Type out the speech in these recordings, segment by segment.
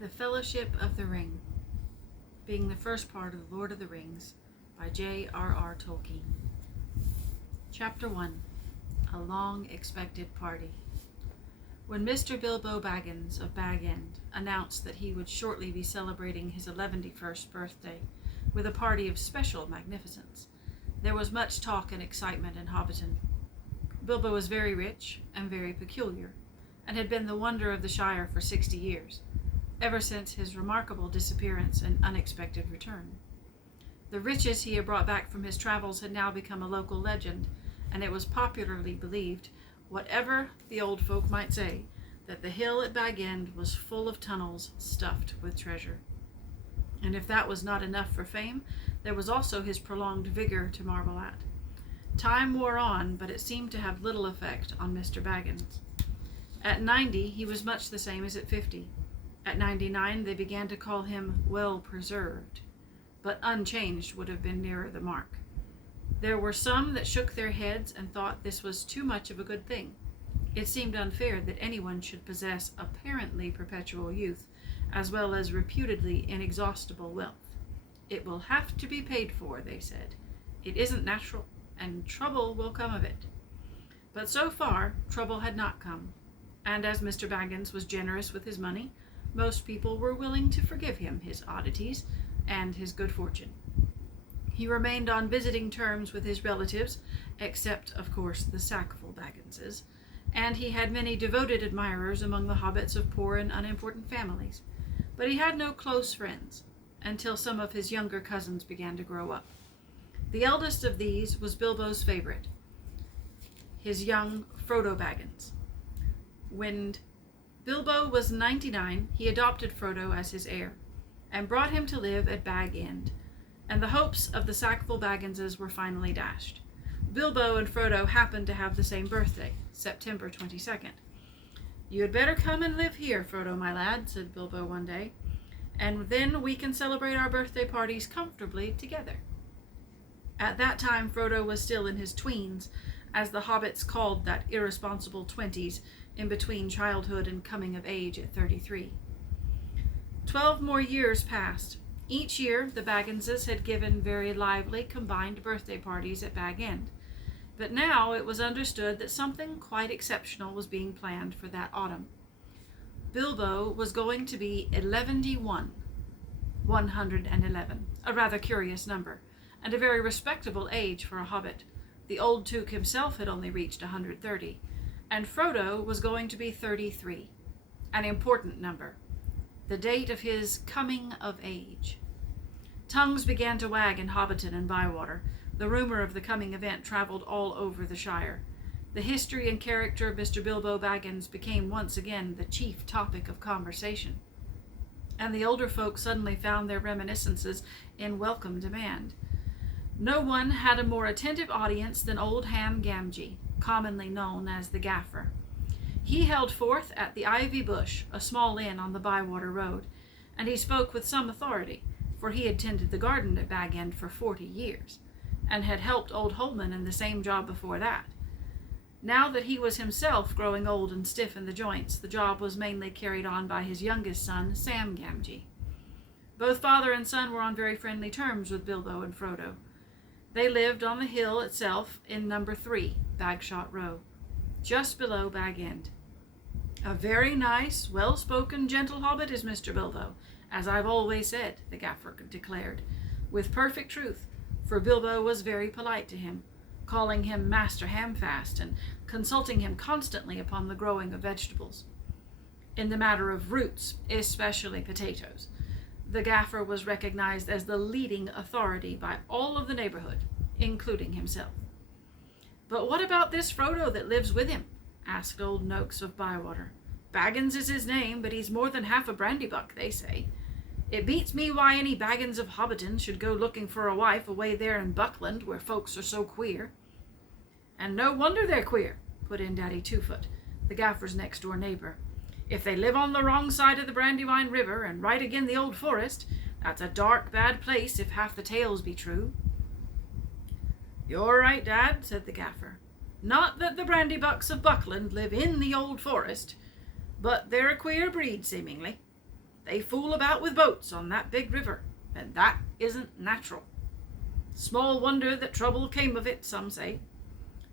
The Fellowship of the Ring, being the first part of The Lord of the Rings by JRR Tolkien. Chapter 1. A Long-Expected Party. When Mr. Bilbo Baggins of Bag End announced that he would shortly be celebrating his 111st birthday with a party of special magnificence, there was much talk and excitement in Hobbiton. Bilbo was very rich and very peculiar, and had been the wonder of the Shire for 60 years, ever since his remarkable disappearance and unexpected return. The riches he had brought back from his travels had now become a local legend, and it was popularly believed, whatever the old folk might say, that the hill at Bag End was full of tunnels stuffed with treasure. And if that was not enough for fame, there was also his prolonged vigor to marvel at. Time wore on, but it seemed to have little effect on Mr. Baggins. At 90, he was much the same as at 50. At 99, they began to call him well-preserved, but unchanged would have been nearer the mark. There were some that shook their heads and thought this was too much of a good thing. It seemed unfair that anyone should possess apparently perpetual youth, as well as reputedly inexhaustible wealth. It will have to be paid for, they said. It isn't natural, and trouble will come of it. But so far, trouble had not come, and as Mr. Baggins was generous with his money, most people were willing to forgive him his oddities and his good fortune. He remained on visiting terms with his relatives, except, of course, the Sackville Bagginses, and he had many devoted admirers among the hobbits of poor and unimportant families. But he had no close friends, until some of his younger cousins began to grow up. The eldest of these was Bilbo's favorite, his young Frodo Baggins. When Bilbo was 99, he adopted Frodo as his heir, and brought him to live at Bag End, and the hopes of the Sackville Bagginses were finally dashed. Bilbo and Frodo happened to have the same birthday, September 22nd. "You had better come and live here, Frodo, my lad," said Bilbo one day, "and then we can celebrate our birthday parties comfortably together." At that time, Frodo was still in his tweens, as the hobbits called that irresponsible 20s, in between childhood and coming of age at 33. 12 more years passed. Each year, the Bagginses had given very lively combined birthday parties at Bag End, but now it was understood that something quite exceptional was being planned for that autumn. Bilbo was going to be 111, a rather curious number, and a very respectable age for a hobbit. The old Took himself had only reached 130, and Frodo was going to be 33, an important number, the date of his coming of age. Tongues began to wag in Hobbiton and Bywater. The rumor of the coming event traveled all over the Shire. The history and character of Mr. Bilbo Baggins became once again the chief topic of conversation, and the older folk suddenly found their reminiscences in welcome demand. No one had a more attentive audience than old Ham Gamgee, commonly known as the Gaffer. He held forth at the Ivy Bush, a small inn on the Bywater Road, and he spoke with some authority, for he had tended the garden at Bag End for 40 years, and had helped old Holman in the same job before that. Now that he was himself growing old and stiff in the joints, the job was mainly carried on by his youngest son, Sam Gamgee. Both father and son were on very friendly terms with Bilbo and Frodo. They lived on the hill itself in number 3, Bagshot Row, just below Bag End. "A very nice, well-spoken, gentle hobbit is Mr. Bilbo, as I've always said," the Gaffer declared, with perfect truth, for Bilbo was very polite to him, calling him Master Hamfast and consulting him constantly upon the growing of vegetables. In the matter of roots, especially potatoes, the Gaffer was recognized as the leading authority by all of the neighborhood, including himself. "But what about this Frodo that lives with him?" asked old Noakes of Bywater. "Baggins is his name, but he's more than half a brandybuck, they say. It beats me why any Baggins of Hobbiton should go looking for a wife away there in Buckland, where folks are so queer." "And no wonder they're queer," put in Daddy Twofoot, the Gaffer's next-door neighbor. "If they live on the wrong side of the Brandywine River and right agin the old forest, that's a dark, bad place if half the tales be true." "You're right, Dad," said the Gaffer. "Not that the Brandybucks of Buckland live in the old forest, but they're a queer breed, seemingly. They fool about with boats on that big river, and that isn't natural. Small wonder that trouble came of it, some say.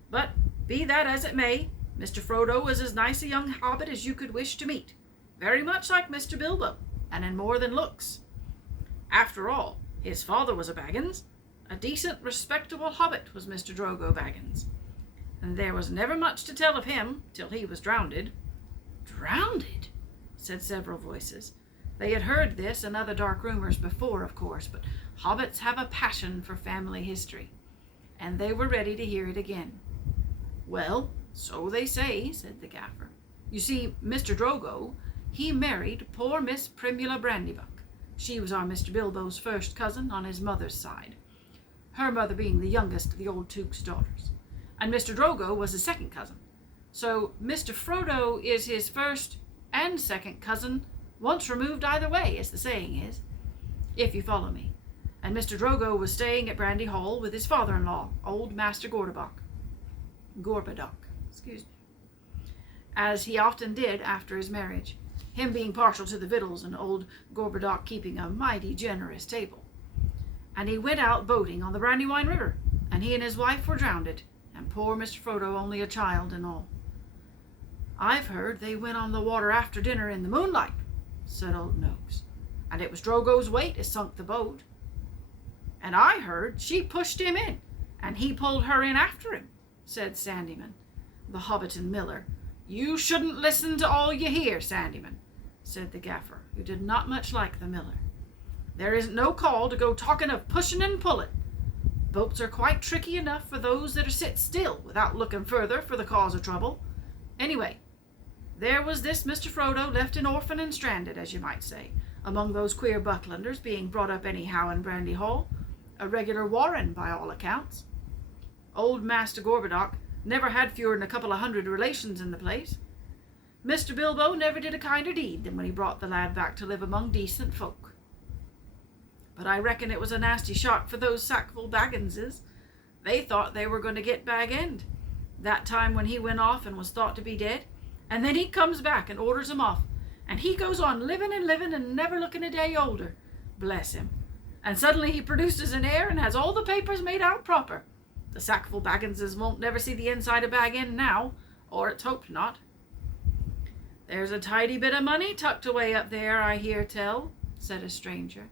But be that as it may, Mr. Frodo was as nice a young hobbit as you could wish to meet, very much like Mr. Bilbo, and in more than looks. After all, his father was a Baggins. A decent, respectable hobbit was Mr. Drogo Baggins, and there was never much to tell of him till he was drownded. Drownded? Said several voices. They had heard this and other dark rumors before, of course, but hobbits have a passion for family history, and they were ready to hear it again. Well, so they say, said the gaffer. You see, Mr. Drogo, he married poor Miss Primula Brandybuck. She was our Mr. Bilbo's first cousin on his mother's side, her mother being the youngest of the old Duke's daughters, and Mr. Drogo was his second cousin. So Mr. Frodo is his first and second cousin, once removed either way, as the saying is, if you follow me. And Mr. Drogo was staying at Brandy Hall with his father-in-law, old Master Gorbadoc, as he often did after his marriage, him being partial to the victuals and old Gorbadoc keeping a mighty generous table. And he went out boating on the Brandywine River, and he and his wife were drownded, and poor Mr. Frodo only a child and all. I've heard they went on the water after dinner in the moonlight, said old Noakes, and it was Drogo's weight as sunk the boat. And I heard she pushed him in, and he pulled her in after him, said Sandyman, the Hobbiton miller. You shouldn't listen to all you hear, Sandyman, said the gaffer, who did not much like the miller. There isn't no call to go talking of pushing and pulling. Boats are quite tricky enough for those that are sit still without looking further for the cause of trouble. Anyway, there was this Mr. Frodo left an orphan and stranded, as you might say, among those queer Bucklanders, being brought up anyhow in Brandy Hall, a regular warren by all accounts. Old Master Gorbadoc never had fewer than a couple of 100 relations in the place. Mr. Bilbo never did a kinder deed than when he brought the lad back to live among decent folk. But I reckon it was a nasty shock for those Sackville Bagginses. They thought they were going to get Bag End, that time when he went off and was thought to be dead, and then he comes back and orders 'em off, and he goes on living and never looking a day older, bless him. And suddenly he produces an heir and has all the papers made out proper. The Sackville Bagginses won't never see the inside of Bag End now, or it's hoped not. There's a tidy bit of money tucked away up there, I hear tell, said a stranger,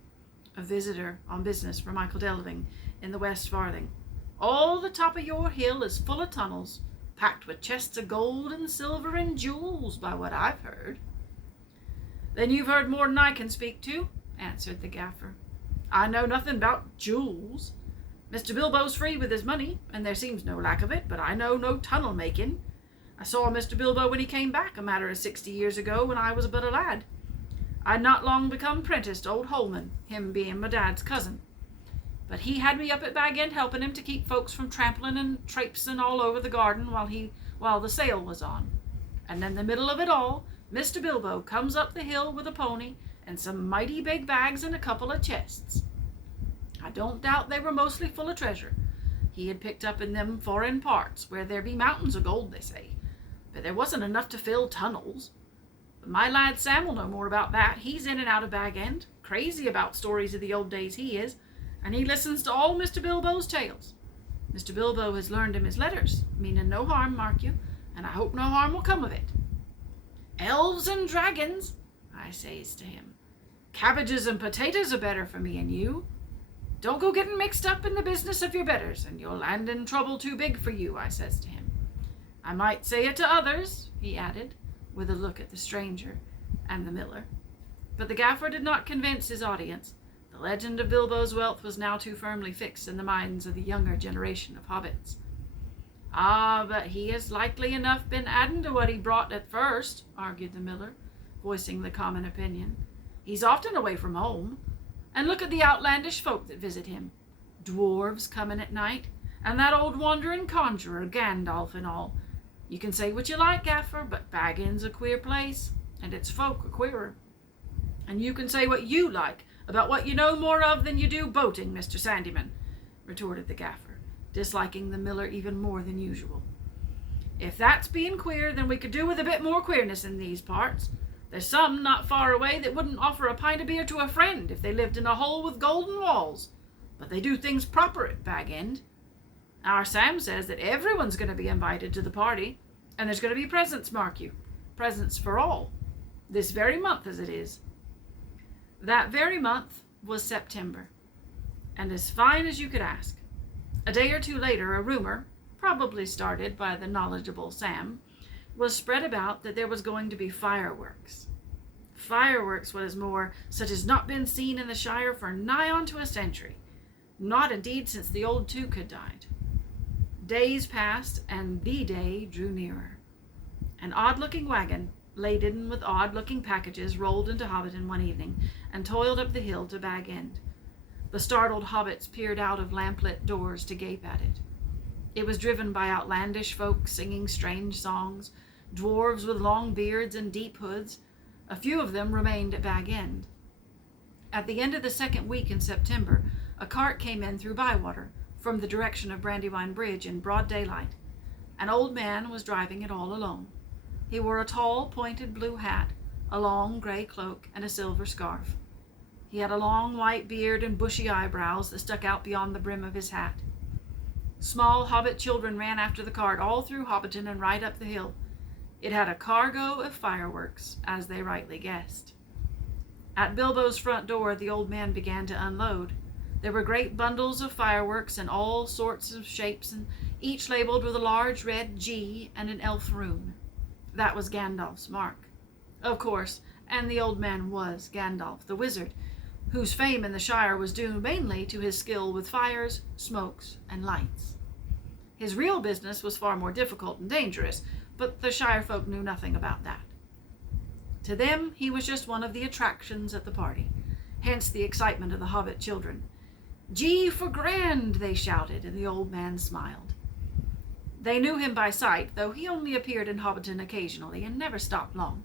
a visitor on business for Michael Delving in the West Farthing. All the top of your hill is full of tunnels, packed with chests of gold and silver and jewels, by what I've heard. Then you've heard more than I can speak to, answered the gaffer. I know nothing about jewels. Mr. Bilbo's free with his money, and there seems no lack of it, but I know no tunnel making. I saw Mr. Bilbo when he came back, a matter of 60 years ago, when I was but a lad. I'd not long become prenticed to old Holman, him being my dad's cousin. But he had me up at Bag End helping him to keep folks from trampling and traipsing all over the garden while the sale was on. And in the middle of it all, Mr. Bilbo comes up the hill with a pony and some mighty big bags and a couple of chests. I don't doubt they were mostly full of treasure he had picked up in them foreign parts, where there be mountains of gold, they say. But there wasn't enough to fill tunnels. But my lad Sam will know more about that. He's in and out of Bag End, crazy about stories of the old days he is, and he listens to all Mr. Bilbo's tales. Mr. Bilbo has learned him his letters, meaning no harm, mark you, and I hope no harm will come of it. Elves and dragons, I says to him. Cabbages and potatoes are better for me and you. Don't go getting mixed up in the business of your betters, and you'll land in trouble too big for you, I says to him. I might say it to others, he added, with a look at the stranger and the miller. But the gaffer did not convince his audience. The legend of Bilbo's wealth was now too firmly fixed in the minds of the younger generation of hobbits. Ah, but he has likely enough been adding to what he brought at first, argued the miller, voicing the common opinion. He's often away from home. And look at the outlandish folk that visit him. Dwarves coming at night, and that old wandering conjurer, Gandalf and all. You can say what you like, gaffer, but Bag End's a queer place, and its folk are queerer. And you can say what you like about what you know more of than you do boating, Mr. Sandyman, retorted the gaffer, disliking the miller even more than usual. If that's being queer, then we could do with a bit more queerness in these parts. There's some not far away that wouldn't offer a pint of beer to a friend if they lived in a hole with golden walls. But they do things proper at Bag End. Our Sam says that everyone's going to be invited to the party, and there's going to be presents, mark you. Presents for all. This very month as it is. That very month was September, and as fine as you could ask. A day or two later, a rumor, probably started by the knowledgeable Sam, was spread about that there was going to be fireworks. Fireworks, what is more, such as not been seen in the Shire for nigh on to a century. Not indeed since the old Duke had died. Days passed, and the day drew nearer. An odd-looking wagon, laden with odd-looking packages, rolled into Hobbiton one evening, and toiled up the hill to Bag End. The startled hobbits peered out of lamplit doors to gape at it. It was driven by outlandish folk singing strange songs, dwarves with long beards and deep hoods. A few of them remained at Bag End. At the end of the second week in September, a cart came in through Bywater, from the direction of Brandywine Bridge in broad daylight. An old man was driving it all alone. He wore a tall, pointed blue hat, a long grey cloak, and a silver scarf. He had a long white beard and bushy eyebrows that stuck out beyond the brim of his hat. Small hobbit children ran after the cart all through Hobbiton and right up the hill. It had a cargo of fireworks, as they rightly guessed. At Bilbo's front door, the old man began to unload. There were great bundles of fireworks in all sorts of shapes, and each labeled with a large red G and an elf rune. That was Gandalf's mark, of course, and the old man was Gandalf the wizard, whose fame in the Shire was due mainly to his skill with fires, smokes, and lights. His real business was far more difficult and dangerous, but the Shire folk knew nothing about that. To them, he was just one of the attractions at the party, hence the excitement of the hobbit children. "G for grand," they shouted, and the old man smiled. They knew him by sight, though he only appeared in Hobbiton occasionally and never stopped long.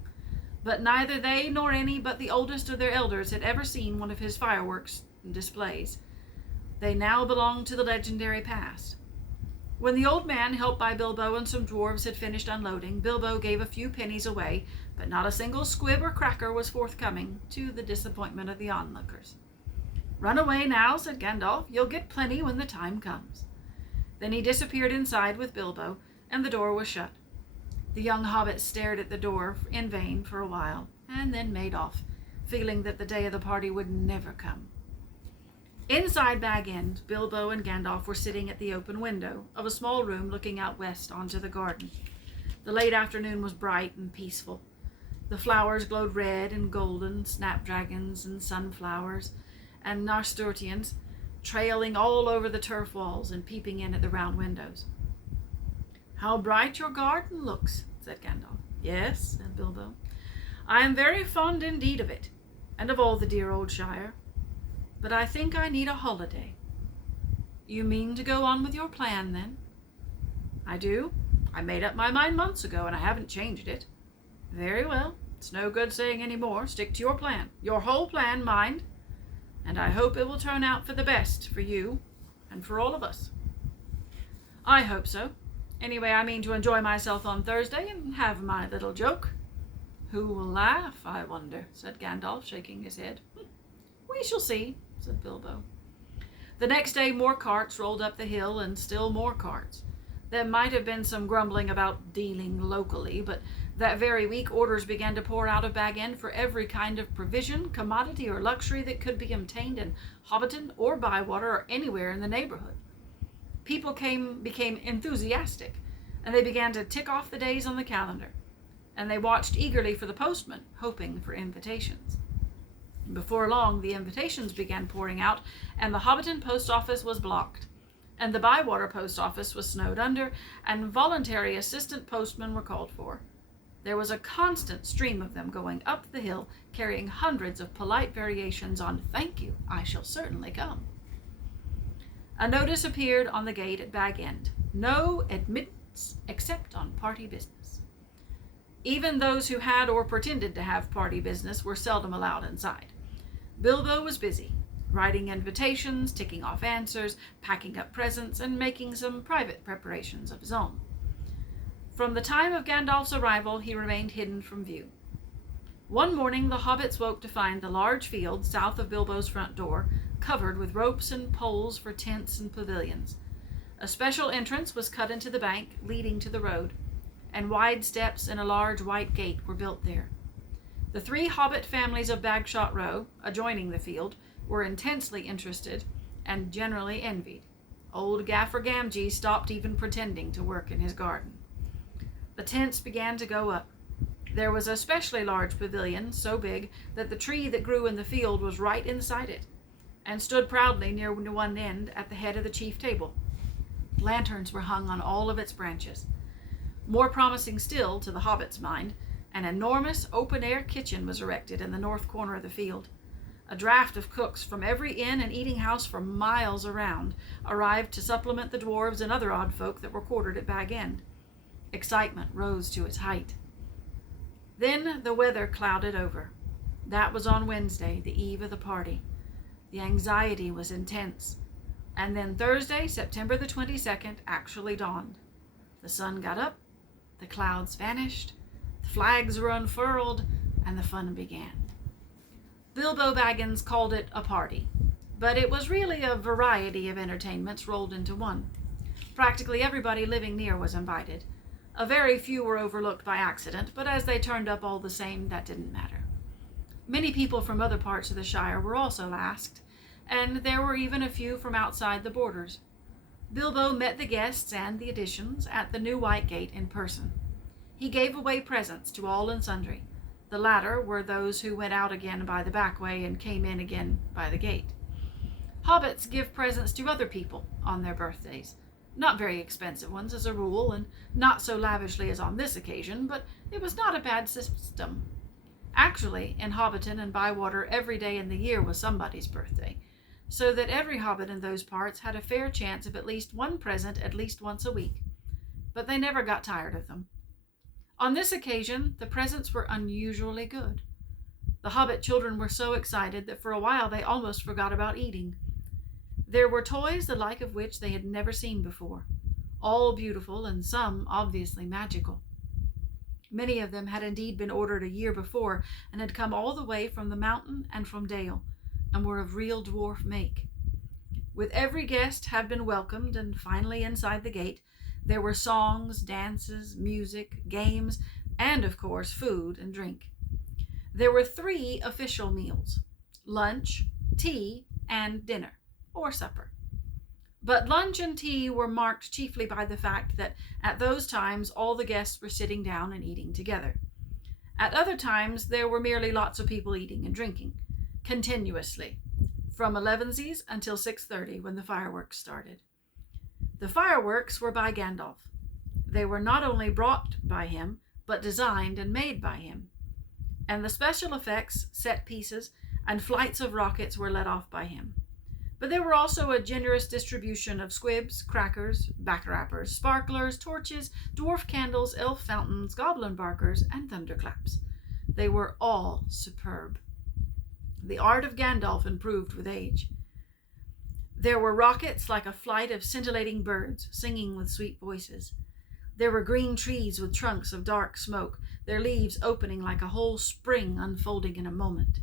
But neither they nor any but the oldest of their elders had ever seen one of his fireworks displays. They now belonged to the legendary past. When the old man, helped by Bilbo and some dwarves, had finished unloading, Bilbo gave a few pennies away, but not a single squib or cracker was forthcoming, to the disappointment of the onlookers. "Run away now," said Gandalf. "You'll get plenty when the time comes." Then he disappeared inside with Bilbo, and the door was shut. The young hobbit stared at the door in vain for a while, and then made off, feeling that the day of the party would never come. Inside Bag End, Bilbo and Gandalf were sitting at the open window of a small room looking out west onto the garden. The late afternoon was bright and peaceful. The flowers glowed red and golden, snapdragons and sunflowers and nasturtiums trailing all over the turf walls and peeping in at the round windows. "How bright your garden looks," said Gandalf. "Yes," said Bilbo. "I am very fond indeed of it, and of all the dear old Shire. But I think I need a holiday." "You mean to go on with your plan, then?" "I do. I made up my mind months ago, and I haven't changed it." "Very well. It's no good saying any more. Stick to your plan. Your whole plan, mind. And I hope it will turn out for the best for you and for all of us." "I hope so. Anyway, I mean to enjoy myself on Thursday and have my little joke." "Who will laugh, I wonder?" said Gandalf, shaking his head. "We shall see," said Bilbo. The next day more carts rolled up the hill, and still more carts. There might have been some grumbling about dealing locally, but that very week orders began to pour out of Bag End for every kind of provision, commodity, or luxury that could be obtained in Hobbiton or Bywater or anywhere in the neighborhood. People became enthusiastic, and they began to tick off the days on the calendar, and they watched eagerly for the postman, hoping for invitations. Before long, the invitations began pouring out, and the Hobbiton post office was blocked, and the Bywater post office was snowed under, and voluntary assistant postmen were called for. There was a constant stream of them going up the hill, carrying hundreds of polite variations on "Thank you, I shall certainly come." A notice appeared on the gate at Bag End: "No admittance except on party business." Even those who had or pretended to have party business were seldom allowed inside. Bilbo was busy, writing invitations, ticking off answers, packing up presents, and making some private preparations of his own. From the time of Gandalf's arrival, he remained hidden from view. One morning the hobbits woke to find the large field south of Bilbo's front door covered with ropes and poles for tents and pavilions. A special entrance was cut into the bank leading to the road, and wide steps and a large white gate were built there. The 3 hobbit families of Bagshot Row, adjoining the field, were intensely interested and generally envied. Old Gaffer Gamgee stopped even pretending to work in his garden. The tents began to go up. There was a specially large pavilion, so big that the tree that grew in the field was right inside it, and stood proudly near one end at the head of the chief table. Lanterns were hung on all of its branches. More promising still, to the hobbit's mind, an enormous open-air kitchen was erected in the north corner of the field. A draft of cooks from every inn and eating house for miles around arrived to supplement the dwarves and other odd folk that were quartered at Bag End. Excitement rose to its height. Then the weather clouded over. That was on Wednesday, the eve of the party. The anxiety was intense. And then Thursday, September the 22nd, actually dawned. The sun got up, the clouds vanished, the flags were unfurled, and the fun began. Bilbo Baggins called it a party, but it was really a variety of entertainments rolled into one. Practically everybody living near was invited. A very few were overlooked by accident, but as they turned up all the same, that didn't matter. Many people from other parts of the Shire were also asked, and there were even a few from outside the borders. Bilbo met the guests and the additions at the new White Gate in person. He gave away presents to all and sundry. The latter were those who went out again by the back way and came in again by the gate. Hobbits give presents to other people on their birthdays. Not very expensive ones as a rule, and not so lavishly as on this occasion, but it was not a bad system. Actually, in Hobbiton and Bywater, every day in the year was somebody's birthday, so that every hobbit in those parts had a fair chance of at least one present at least once a week. But they never got tired of them. On this occasion, the presents were unusually good. The hobbit children were so excited that for a while they almost forgot about eating. There were toys the like of which they had never seen before, all beautiful and some obviously magical. Many of them had indeed been ordered a year before and had come all the way from the mountain and from Dale, and were of real dwarf make. With every guest had been welcomed, and finally inside the gate, there were songs, dances, music, games, and of course food and drink. There were 3 official meals: lunch, tea, and dinner, or supper. But lunch and tea were marked chiefly by the fact that at those times all the guests were sitting down and eating together. At other times there were merely lots of people eating and drinking, continuously, from 11sies until 6:30 when the fireworks started. The fireworks were by Gandalf. They were not only brought by him, but designed and made by him. And the special effects, set pieces, and flights of rockets were let off by him. But there were also a generous distribution of squibs, crackers, back-rappers, sparklers, torches, dwarf candles, elf fountains, goblin barkers, and thunderclaps. They were all superb. The art of Gandalf improved with age. There were rockets like a flight of scintillating birds, singing with sweet voices. There were green trees with trunks of dark smoke, their leaves opening like a whole spring unfolding in a moment,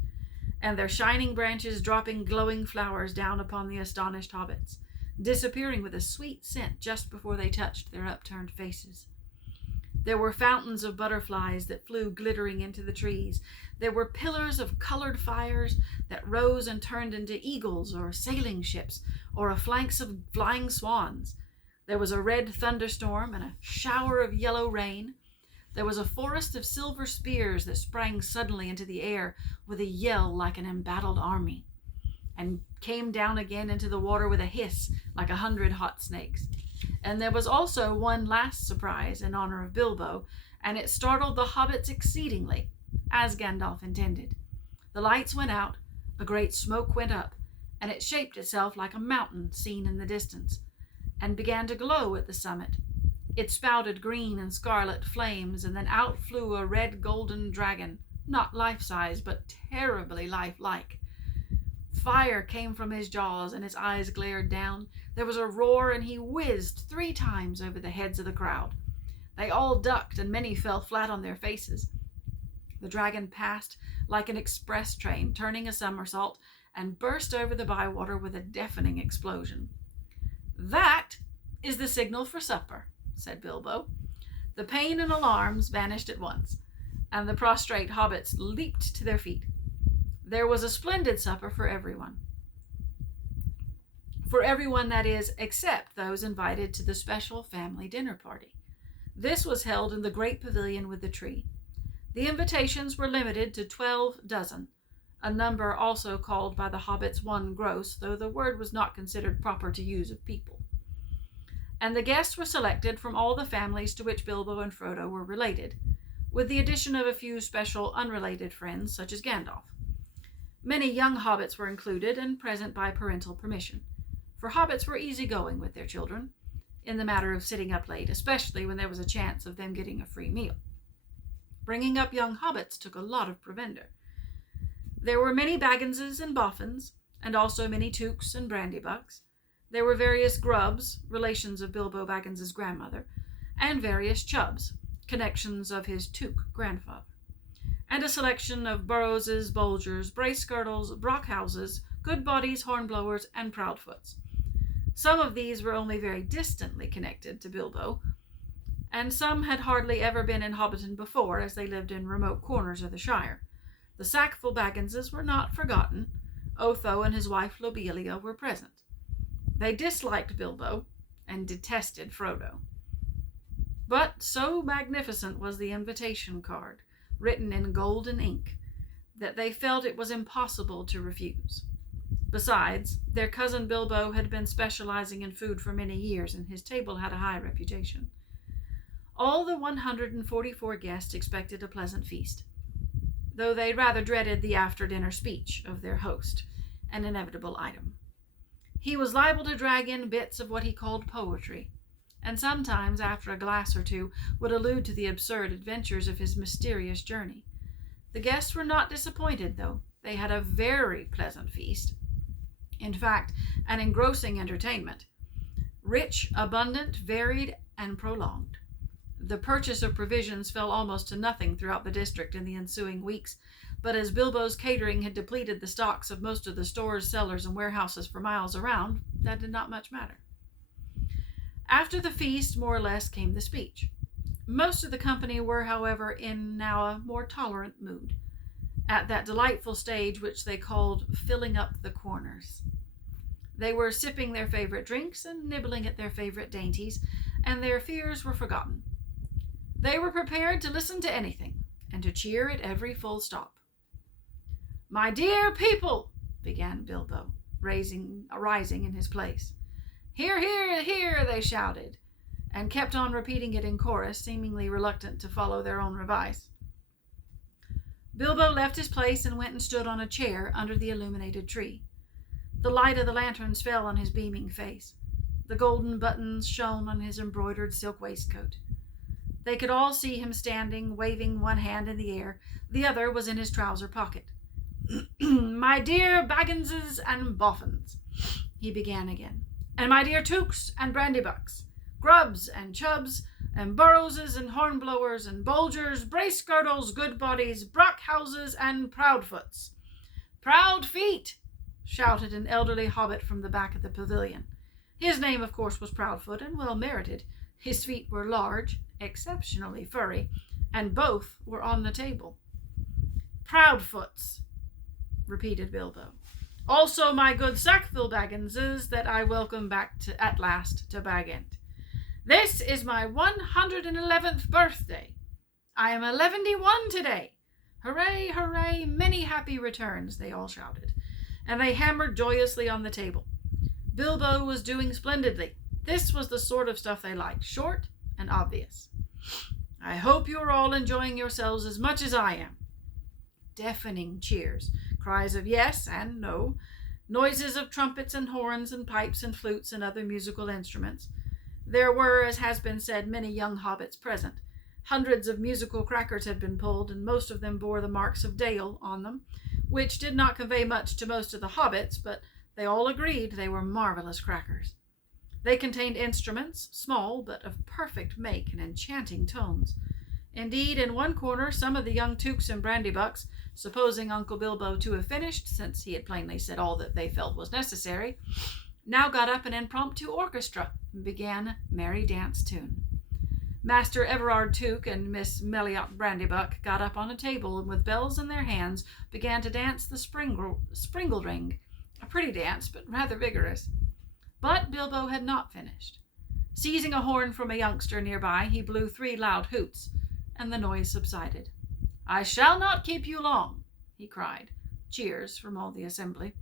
and their shining branches dropping glowing flowers down upon the astonished hobbits, disappearing with a sweet scent just before they touched their upturned faces. There were fountains of butterflies that flew glittering into the trees. There were pillars of colored fires that rose and turned into eagles or sailing ships or flanks of flying swans. There was a red thunderstorm and a shower of yellow rain. There was a forest of silver spears that sprang suddenly into the air with a yell like an embattled army, and came down again into the water with a hiss like 100 hot snakes. And there was also one last surprise in honor of Bilbo, and it startled the hobbits exceedingly, as Gandalf intended. The lights went out, a great smoke went up, and it shaped itself like a mountain seen in the distance, and began to glow at the summit. It spouted green and scarlet flames, and then out flew a red golden dragon, not life-size, but terribly lifelike. Fire came from his jaws, and his eyes glared down. There was a roar, and he whizzed 3 times over the heads of the crowd. They all ducked, and many fell flat on their faces. The dragon passed like an express train, turning a somersault, and burst over the bywater with a deafening explosion. "That is the signal for supper," said Bilbo. The pain and alarms vanished at once, and the prostrate hobbits leaped to their feet. There was a splendid supper for everyone. For everyone, that is, except those invited to the special family dinner party. This was held in the great pavilion with the tree. The invitations were limited to 12 dozen, a number also called by the hobbits 1 gross, though the word was not considered proper to use of people. And the guests were selected from all the families to which Bilbo and Frodo were related, with the addition of a few special unrelated friends, such as Gandalf. Many young hobbits were included and present by parental permission, for hobbits were easygoing with their children, in the matter of sitting up late, especially when there was a chance of them getting a free meal. Bringing up young hobbits took a lot of provender. There were many Bagginses and Boffins, and also many Tooks and Brandybucks. There were various Grubbs, relations of Bilbo Baggins's grandmother, and various Chubbs, connections of his Took grandfather, and a selection of Burrowses, Bolgers, Bracegirdles, Brockhouses, Goodbodies, Hornblowers, and Proudfoots. Some of these were only very distantly connected to Bilbo, and some had hardly ever been in Hobbiton before, as they lived in remote corners of the Shire. The Sackville Bagginses were not forgotten. Otho and his wife Lobelia were present. They disliked Bilbo and detested Frodo. But so magnificent was the invitation card, written in golden ink, that they felt it was impossible to refuse. Besides, their cousin Bilbo had been specializing in food for many years, and his table had a high reputation. All the 144 guests expected a pleasant feast, though they rather dreaded the after-dinner speech of their host, an inevitable item. He was liable to drag in bits of what he called poetry, and sometimes, after a glass or two, would allude to the absurd adventures of his mysterious journey. The guests were not disappointed, though. They had a very pleasant feast. In fact, an engrossing entertainment. Rich, abundant, varied, and prolonged. The purchase of provisions fell almost to nothing throughout the district in the ensuing weeks, but as Bilbo's catering had depleted the stocks of most of the stores, cellars, and warehouses for miles around, that did not much matter. After the feast, more or less, came the speech. Most of the company were, however, in now a more tolerant mood, at that delightful stage which they called filling up the corners. They were sipping their favorite drinks and nibbling at their favorite dainties, and their fears were forgotten. They were prepared to listen to anything, and to cheer at every full stop. "My dear people," began Bilbo, rising in his place. "Hear, hear, hear," they shouted, and kept on repeating it in chorus, seemingly reluctant to follow their own advice. Bilbo left his place and went and stood on a chair under the illuminated tree. The light of the lanterns fell on his beaming face. The golden buttons shone on his embroidered silk waistcoat. They could all see him standing, waving one hand in the air. The other was in his trouser pocket. "My dear Bagginses and Boffins," he began again, "and my dear Tooks and Brandybucks, Grubbs and Chubbs, and Burrowses and Hornblowers and Bolgers, Bracegirdles, Goodbodies, Brockhouses, and Proudfoots." "Proud feet," shouted an elderly hobbit from the back of the pavilion. His name, of course, was Proudfoot, and well merited. His feet were large, exceptionally furry, and both were on the table. "Proudfoots," repeated Bilbo. "Also my good Sackville Bagginses that I welcome back at last to Bag End. This is my 111th birthday. I am 11-1 today. Hooray, hooray, many happy returns," they all shouted, and they hammered joyously on the table. Bilbo was doing splendidly. This was the sort of stuff they liked, short and obvious. "I hope you are all enjoying yourselves as much as I am." Deafening cheers, cries of yes and no, noises of trumpets and horns and pipes and flutes and other musical instruments. There were, as has been said, many young hobbits present. Hundreds of musical crackers had been pulled, and most of them bore the marks of Dale on them, which did not convey much to most of the hobbits, but they all agreed they were marvelous crackers. They contained instruments, small, but of perfect make and enchanting tones. Indeed, in one corner, some of the young Tooks and Brandybucks, supposing Uncle Bilbo to have finished, since he had plainly said all that they felt was necessary, now got up an impromptu orchestra and began Merry Dance Tune. Master Everard Took and Miss Melliot Brandybuck got up on a table and with bells in their hands began to dance the Springle Ring, a pretty dance, but rather vigorous. But Bilbo had not finished. Seizing a horn from a youngster nearby, he blew 3 loud hoots, and the noise subsided. "I shall not keep you long," he cried. Cheers from all the assembly.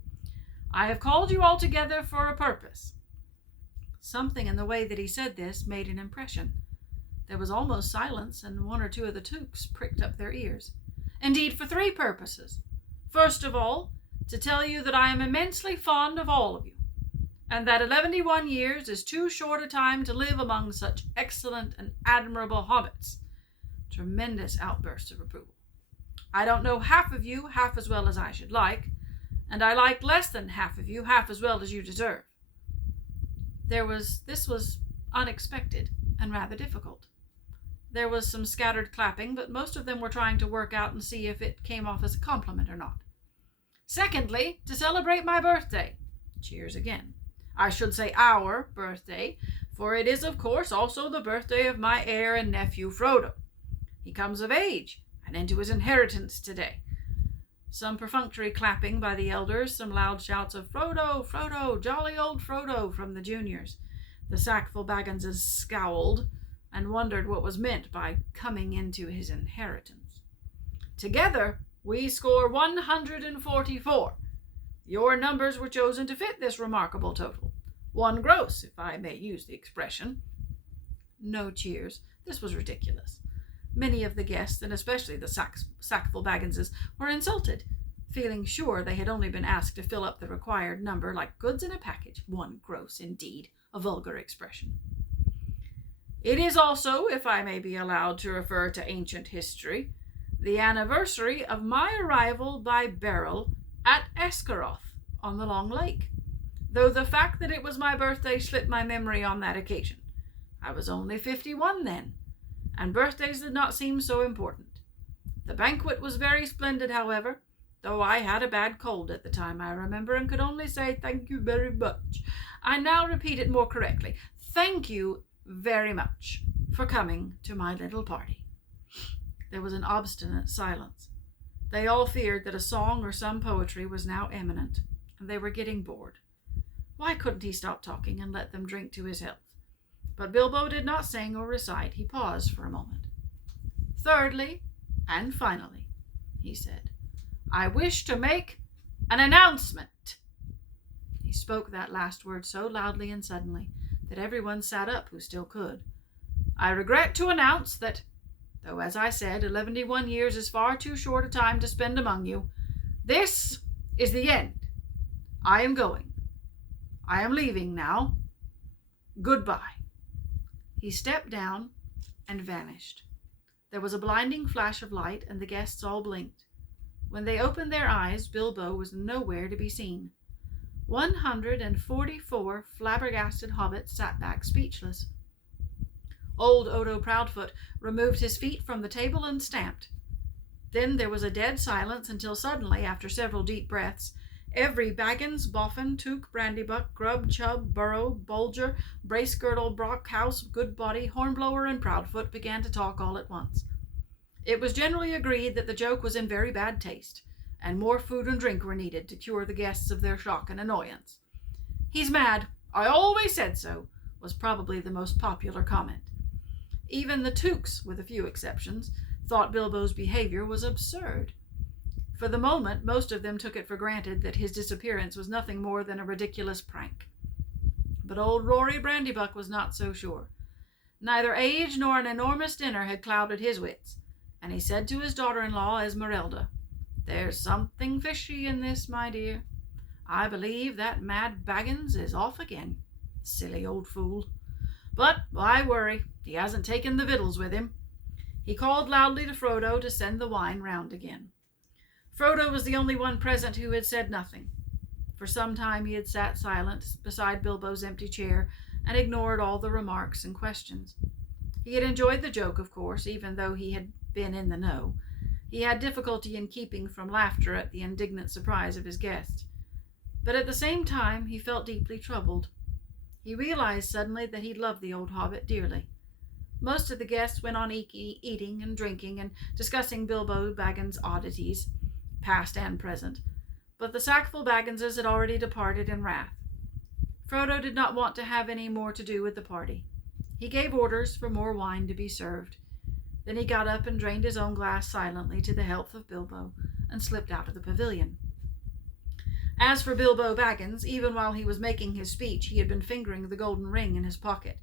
"I have called you all together for a purpose." Something in the way that he said this made an impression. There was almost silence, and 1 or 2 of the Tooks pricked up their ears. "Indeed, for 3 purposes. First of all, to tell you that I am immensely fond of all of you, and that 11 years is too short a time to live among such excellent and admirable hobbits." Tremendous outbursts of approval. "I don't know half of you half as well as I should like, and I like less than half of you half as well as you deserve." This was unexpected and rather difficult. There was some scattered clapping, but most of them were trying to work out and see if it came off as a compliment or not. "Secondly, to celebrate my birthday." Cheers again. "I should say our birthday, for it is, of course, also the birthday of my heir and nephew Frodo. He comes of age and into his inheritance today." Some perfunctory clapping by the elders, some loud shouts of "Frodo, Frodo, jolly old Frodo" from the juniors. The Sackville Bagginses scowled and wondered what was meant by coming into his inheritance. "Together we score 144. Your numbers were chosen to fit this remarkable total. 1 gross, if I may use the expression." No cheers. This was ridiculous. Many of the guests, and especially the Sackville Bagginses, were insulted, feeling sure they had only been asked to fill up the required number like goods in a package. 1 gross, indeed, a vulgar expression. "It is also, if I may be allowed to refer to ancient history, the anniversary of my arrival by barrel at Escaroth on the Long Lake, though the fact that it was my birthday slipped my memory on that occasion. I was only 51 then, and birthdays did not seem so important. The banquet was very splendid, however, though I had a bad cold at the time, I remember, and could only say thank you very much. I now repeat it more correctly. Thank you very much for coming to my little party." There was an obstinate silence. They all feared that a song or some poetry was now imminent, and they were getting bored. Why couldn't he stop talking and let them drink to his health? But Bilbo did not sing or recite. He paused for a moment. "Thirdly, and finally," he said, "I wish to make an announcement." He spoke that last word so loudly and suddenly that everyone sat up who still could. "I regret to announce that, though, as I said, 11 years is far too short a time to spend among you, this is the end. I am going. I am leaving now. Goodbye." He stepped down and vanished. There was a blinding flash of light, and the guests all blinked. When they opened their eyes, Bilbo was nowhere to be seen. 144 flabbergasted hobbits sat back speechless. Old Odo Proudfoot removed his feet from the table and stamped. Then there was a dead silence until suddenly, after several deep breaths, every Baggins, Boffin, Took, Brandybuck, Grubb, Chubb, Burrow, Bolger, Bracegirdle, Brockhouse, Goodbody, Hornblower, and Proudfoot began to talk all at once. It was generally agreed that the joke was in very bad taste, and more food and drink were needed to cure the guests of their shock and annoyance. "He's mad. I always said so," was probably the most popular comment. Even the Tooks, with a few exceptions, thought Bilbo's behavior was absurd. For the moment, most of them took it for granted that his disappearance was nothing more than a ridiculous prank. But old Rory Brandybuck was not so sure. Neither age nor an enormous dinner had clouded his wits, and he said to his daughter-in-law, Esmeralda, "There's something fishy in this, my dear. I believe that mad Baggins is off again. Silly old fool. But why worry? He hasn't taken the victuals with him." He called loudly to Frodo to send the wine round again. Frodo was the only one present who had said nothing. For some time he had sat silent beside Bilbo's empty chair and ignored all the remarks and questions. He had enjoyed the joke, of course, even though he had been in the know. He had difficulty in keeping from laughter at the indignant surprise of his guest. But at the same time he felt deeply troubled. He realized suddenly that he loved the old hobbit dearly. Most of the guests went on eating and drinking and discussing Bilbo Baggins' oddities, past and present, but the sackful Bagginses had already departed in wrath. Frodo did not want to have any more to do with the party. He gave orders for more wine to be served. Then he got up and drained his own glass silently to the health of Bilbo and slipped out of the pavilion. As for Bilbo Baggins, even while he was making his speech, he had been fingering the golden ring in his pocket,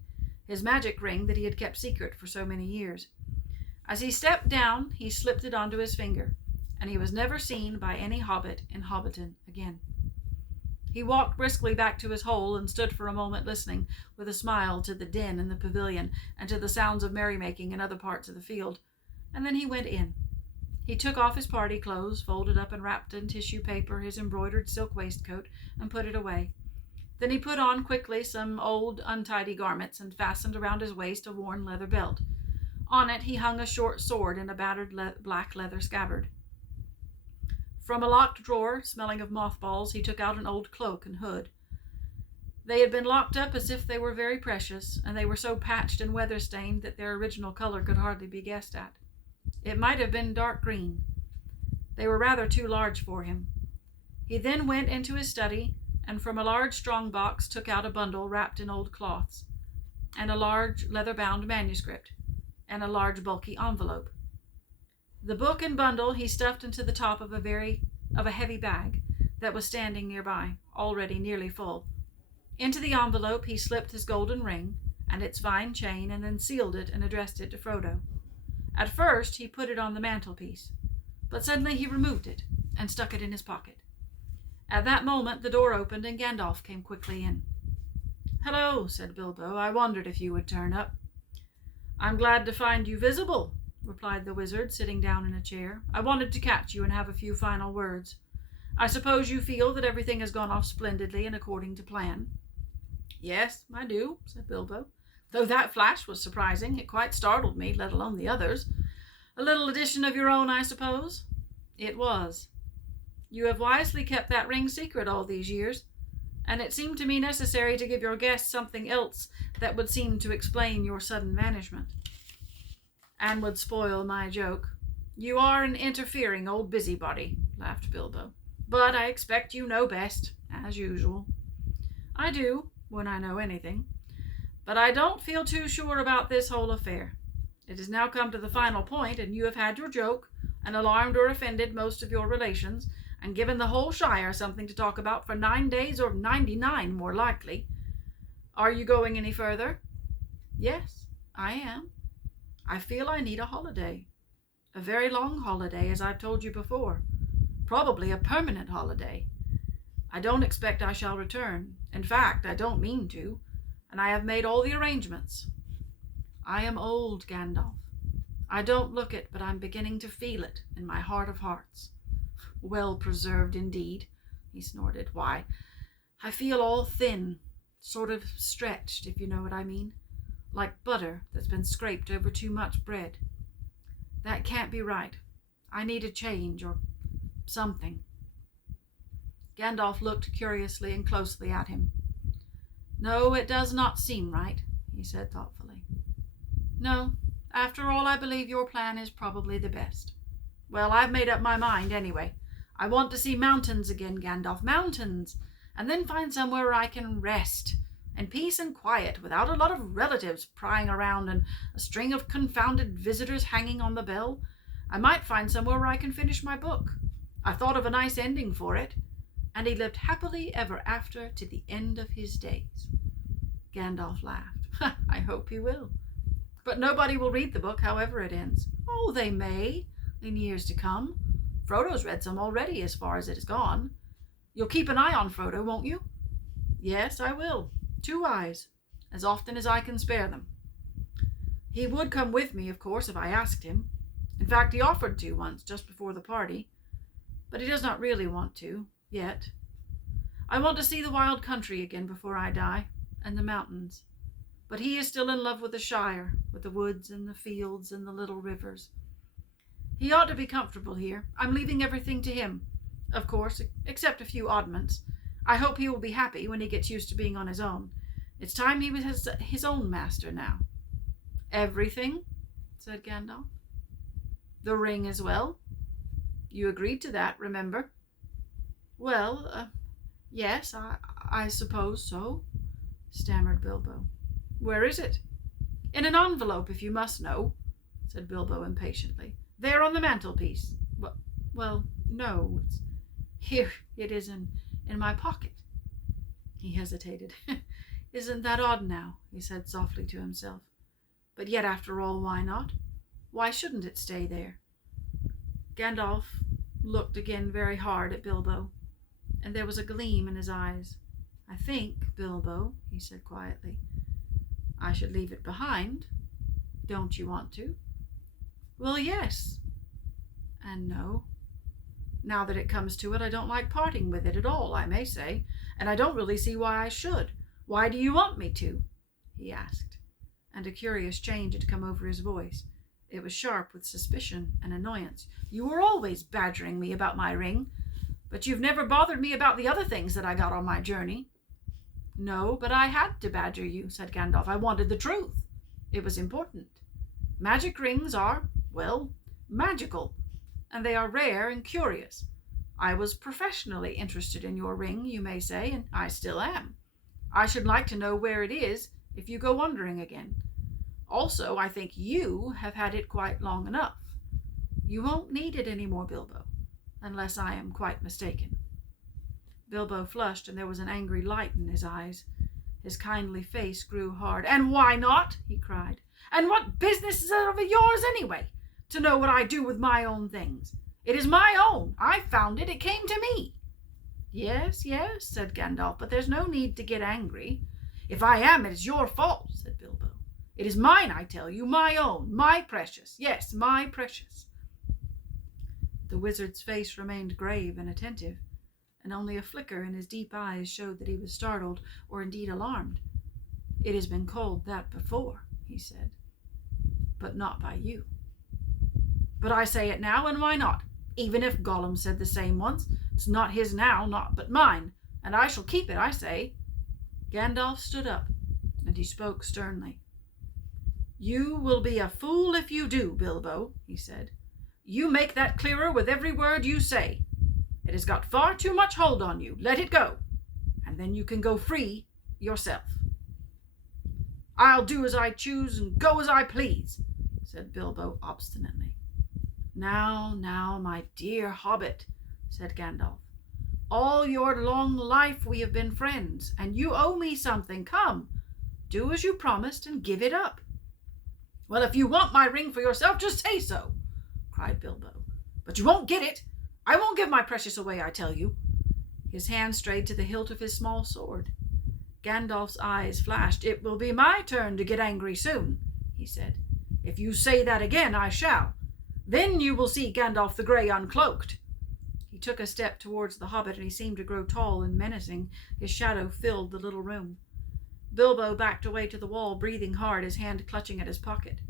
his magic ring that he had kept secret for so many years. As he stepped down, he slipped it onto his finger, and he was never seen by any hobbit in Hobbiton again. He walked briskly back to his hole and stood for a moment listening with a smile to the din in the pavilion and to the sounds of merrymaking in other parts of the field, and then he went in. He took off his party clothes, folded up and wrapped in tissue paper his embroidered silk waistcoat, and put it away. Then he put on quickly some old, untidy garments and fastened around his waist a worn leather belt. On it he hung a short sword in a battered black leather scabbard. From a locked drawer, smelling of mothballs, he took out an old cloak and hood. They had been locked up as if they were very precious, and they were so patched and weather-stained that their original color could hardly be guessed at. It might have been dark green. They were rather too large for him. He then went into his study, and from a large strong box took out a bundle wrapped in old cloths, and a large leather-bound manuscript, and a large bulky envelope. The book and bundle he stuffed into the top of a heavy bag that was standing nearby, already nearly full. Into the envelope he slipped his golden ring and its fine chain, and then sealed it and addressed it to Frodo. At first he put it on the mantelpiece, but suddenly he removed it and stuck it in his pocket. At that moment the door opened and Gandalf came quickly in. "Hello," said Bilbo. "I wondered if you would turn up." "I'm glad to find you visible," replied the wizard, sitting down in a chair. "I wanted to catch you and have a few final words. I suppose you feel that everything has gone off splendidly and according to plan." "Yes, I do," said Bilbo, "though that flash was surprising. It quite startled me, let alone the others. A little addition of your own, I suppose?" "It was. You have wisely kept that ring secret all these years, and it seemed to me necessary to give your guests something else that would seem to explain your sudden vanishment, and would spoil my joke. You are an interfering old busybody," laughed Bilbo. "But I expect you know best, as usual." "I do, when I know anything. But I don't feel too sure about this whole affair. It has now come to the final point, and you have had your joke, and alarmed or offended most of your relations, and given the whole Shire something to talk about for 9 days, or 99 more likely. Are you going any further?" "Yes, I am. I feel I need a holiday. A very long holiday, as I've told you before. Probably a permanent holiday. I don't expect I shall return. In fact, I don't mean to, and I have made all the arrangements. I am old, Gandalf. I don't look it, but I'm beginning to feel it in my heart of hearts. Well preserved indeed," he snorted. "Why, I feel all thin, sort of stretched, if you know what I mean, like butter that's been scraped over too much bread. That can't be right. I need a change, or something." Gandalf looked curiously and closely at him. "No, it does not seem right," he said thoughtfully. "No, after all, I believe your plan is probably the best. Well, I've made up my mind anyway. I want to see mountains again, Gandalf, mountains, and then find somewhere where I can rest, in peace and quiet, without a lot of relatives prying around and a string of confounded visitors hanging on the bell. I might find somewhere where I can finish my book. I thought of a nice ending for it. And he lived happily ever after to the end of his days." Gandalf laughed. "I hope he will. But nobody will read the book, however it ends." "Oh, they may, in years to come. Frodo's read some already, as far as it has gone. You'll keep an eye on Frodo, won't you?" "Yes, I will. 2 eyes, as often as I can spare them. He would come with me, of course, if I asked him. In fact, he offered to once, just before the party. But he does not really want to, yet. I want to see the wild country again before I die, and the mountains. but he is still in love with the Shire, with the woods and the fields and the little rivers. He ought to be comfortable here. I'm leaving everything to him, of course, except a few oddments. I hope he will be happy when he gets used to being on his own. It's time he was his own master now." "Everything?" said Gandalf. "The ring as well? You agreed to that, remember?" "Well, yes, I suppose so," stammered Bilbo. "Where is it?" "In an envelope, if you must know," said Bilbo impatiently. "There on the mantelpiece." Well, no, it's here. It is in my pocket." He hesitated. "Isn't that odd now?" he said softly to himself. "But yet, after all, why not? Why shouldn't it stay there?" Gandalf looked again very hard at Bilbo, and there was a gleam in his eyes. "I think, Bilbo," he said quietly, "I should leave it behind. Don't you want to?" "Well, yes, and no. Now that it comes to it, I don't like parting with it at all, I may say, and I don't really see why I should. Why do you want me to?" he asked, and a curious change had come over his voice. It was sharp with suspicion and annoyance. "You were always badgering me about my ring, but you've never bothered me about the other things that I got on my journey." "No, but I had to badger you," said Gandalf. "I wanted the truth. It was important. Magic rings are, well, magical, and they are rare and curious. I was professionally interested in your ring, you may say, and I still am. I should like to know where it is if you go wandering again. Also, I think you have had it quite long enough. You won't need it any more, Bilbo, unless I am quite mistaken." Bilbo flushed, and there was an angry light in his eyes. His kindly face grew hard. "And why not?" he cried. "And what business is it of yours, anyway, to know what I do with my own things? It is my own. I found it. It came to me." Yes, said Gandalf, "but there's no need to get angry. If I am, it is your fault," said Bilbo. "It is mine, I tell you, my own, my precious. Yes, my precious." The wizard's face remained grave and attentive, and only a flicker in his deep eyes showed that he was startled, or indeed alarmed. "It has been called that before," he said, "but not by you." "But I say it now, and why not? Even if Gollum said the same once, it's not his now, not but mine, and I shall keep it, I say." Gandalf stood up, and he spoke sternly. "You will be a fool if you do, Bilbo," he said. "You make that clearer with every word you say. It has got far too much hold on you. Let it go, and then you can go free yourself." "I'll do as I choose and go as I please," said Bilbo obstinately. Now, my dear hobbit," said Gandalf. "All your long life we have been friends, and you owe me something. Come, do as you promised and give it up." "Well, if you want my ring for yourself, just say so," cried Bilbo. "But you won't get it. I won't give my precious away, I tell you." His hand strayed to the hilt of his small sword. Gandalf's eyes flashed. "It will be my turn to get angry soon," he said. "If you say that again, I shall. Then you will see Gandalf the Grey uncloaked." He took a step towards the hobbit, and he seemed to grow tall and menacing. His shadow filled the little room. Bilbo backed away to the wall, breathing hard, his hand clutching at his pocket.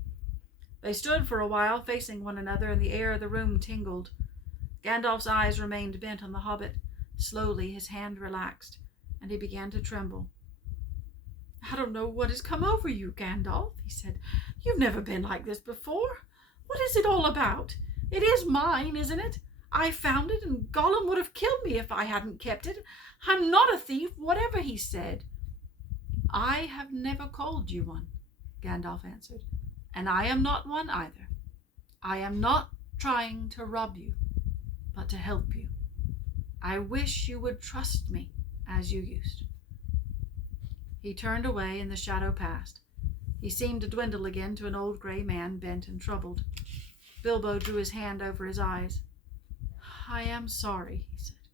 They stood for a while, facing one another, and the air of the room tingled. Gandalf's eyes remained bent on the hobbit. Slowly his hand relaxed, and he began to tremble. "I don't know what has come over you, Gandalf," he said. "You've never been like this before. What is it all about? It is mine, isn't it? I found it, and Gollum would have killed me if I hadn't kept it. I'm not a thief, whatever he said." "I have never called you one," Gandalf answered, "and I am not one either. I am not trying to rob you, but to help you. I wish you would trust me as you used." He turned away, and the shadow passed. He seemed to dwindle again to an old grey man, bent and troubled. Bilbo drew his hand over his eyes. "I am sorry," he said,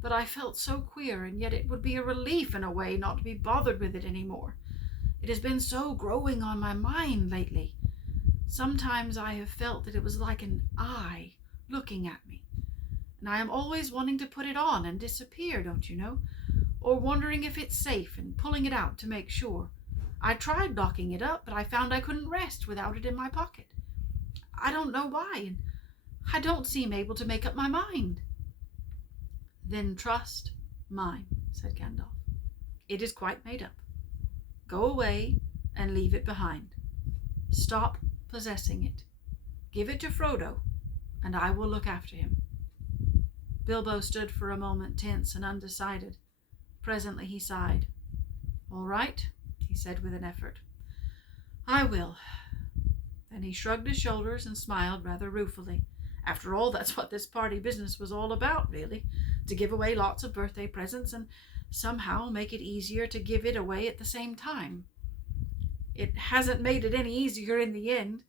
"but I felt so queer, and yet it would be a relief in a way not to be bothered with it any more. It has been so growing on my mind lately. Sometimes I have felt that it was like an eye looking at me, and I am always wanting to put it on and disappear, don't you know, or wondering if it's safe and pulling it out to make sure. I tried locking it up, but I found I couldn't rest without it in my pocket. I don't know why, and I don't seem able to make up my mind." "Then trust mine," said Gandalf. "It is quite made up. Go away and leave it behind. Stop possessing it. Give it to Frodo, and I will look after him." Bilbo stood for a moment tense and undecided. Presently he sighed. "All right," he said with an effort. "I will." Then he shrugged his shoulders and smiled rather ruefully. After all, that's what this party business was all about, really. To give away lots of birthday presents and somehow make it easier to give it away at the same time. It hasn't made it any easier in the end,